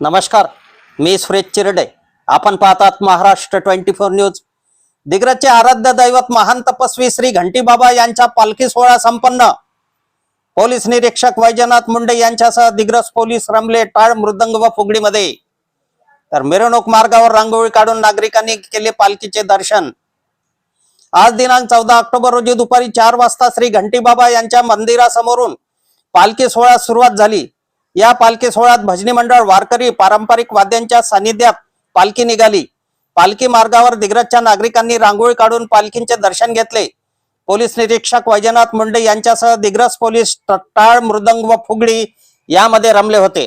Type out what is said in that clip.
नमस्कार मी सुरेश चिरडे. आपण पाहतात महाराष्ट्र ट्वेंटी फोर न्यूज. दिग्रजचे आराध्य दैवत महान तपस्वी श्री घंटीबाबा यांचा पालखी सोहळा संपन्न. पोलीस निरीक्षक वैजनाथ मुंडे यांच्यासह दिग्रज पोलीस रमले टाळ मृदंग व फुगडीमध्ये. तर मिरवणूक मार्गावर रांगोळी काढून नागरिकांनी केले पालखीचे दर्शन. आज दिनांक चौदा ऑक्टोबर रोजी दुपारी चार वाजता श्री घंटीबाबा यांच्या मंदिरासमोरून पालखी सोहळा सुरुवात झाली. या पालखी सोहळ्यात भजनी मंडळ वारकरी पारंपरिक वाद्यांच्या सानिध्यात पालखी निघाली. पालखी मार्गावर दिग्रजच्या नागरिकांनी रांगोळी काढून पालखींचे दर्शन घेतले. पोलीस निरीक्षक वैजनाथ मुंडे यांच्यासह दिग्रज पोलीस टाळ मृदंग व फुगडी यामध्ये रमले होते.